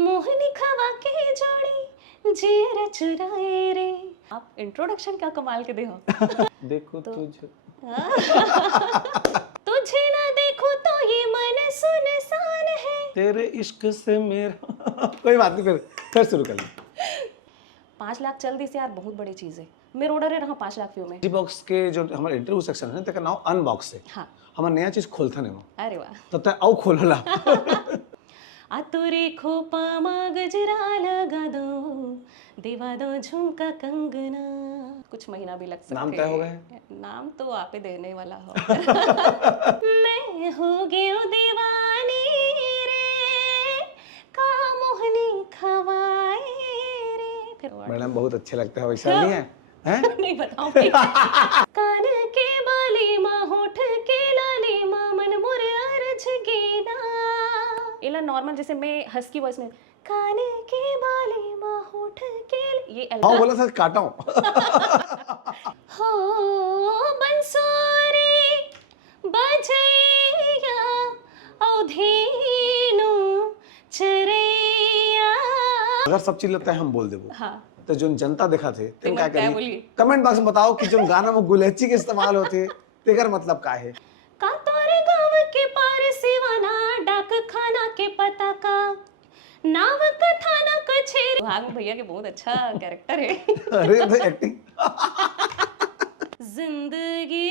मोहनी खवा के जोड़ी जियर चुराए रे। आप इंट्रोडक्शन क्या कमाल के दे हो। देखो तो- तुझ तुझे ना देखो तो ये मन सुनसान है। तेरे इश्क से मेरा कोई बात नहीं, फिर शुरू कर ले। 5 लाख चल दी से यार बहुत बड़ी चीज है। मेरा ऑर्डर है रहा 5 लाख व्यू में। जी बॉक्स के जो हमारे इंटरव्यू सेक्शन है तेका नाम अनबॉक्स है। हाँ हमार नया चीज खोलता नहीं अरे वाह। तो तय आओ खोलला। आ तोरे खोपा मा गजरा लगा दो, देवा दो झुमका कंगना। कुछ महीना भी लग सकते। नाम तय हो गए? नाम तो आप ही देने वाला हो। मैं हो गई दीवानी रे, का मोहनी खवाए रे। फिर मैडम बहुत अच्छे लगते हैं, वैसा नहीं है हैं? नहीं बताऊं। कान के बाली माँ होठ के लाली माँ मन मुर अर्ज गीना। इला नॉर्मल जैसे मैं हस्की वॉइस में कान के बाली माँ होठ के ये हाँ अलग बोला सर काटा हूँ। हो बंसुरी बजैया औधेनु चरैया। अगर सब चीज लगता है हम बोल देबो हाँ तो जो जनता देखा थे तुम क्या क्या करी बोलिए? कमेंट बॉक्स में बताओ कि जो गाना में गुलहच्ची के इस्तेमाल होते तेकर मतलब का है। का तोरे गाँव के पार सिवाना डाक खाना के पता का नाव का थाना कचेरी। भाग में भैया के बहुत अच्छा कैरेक्टर है। अरे तो एक्टिंग जिंदगी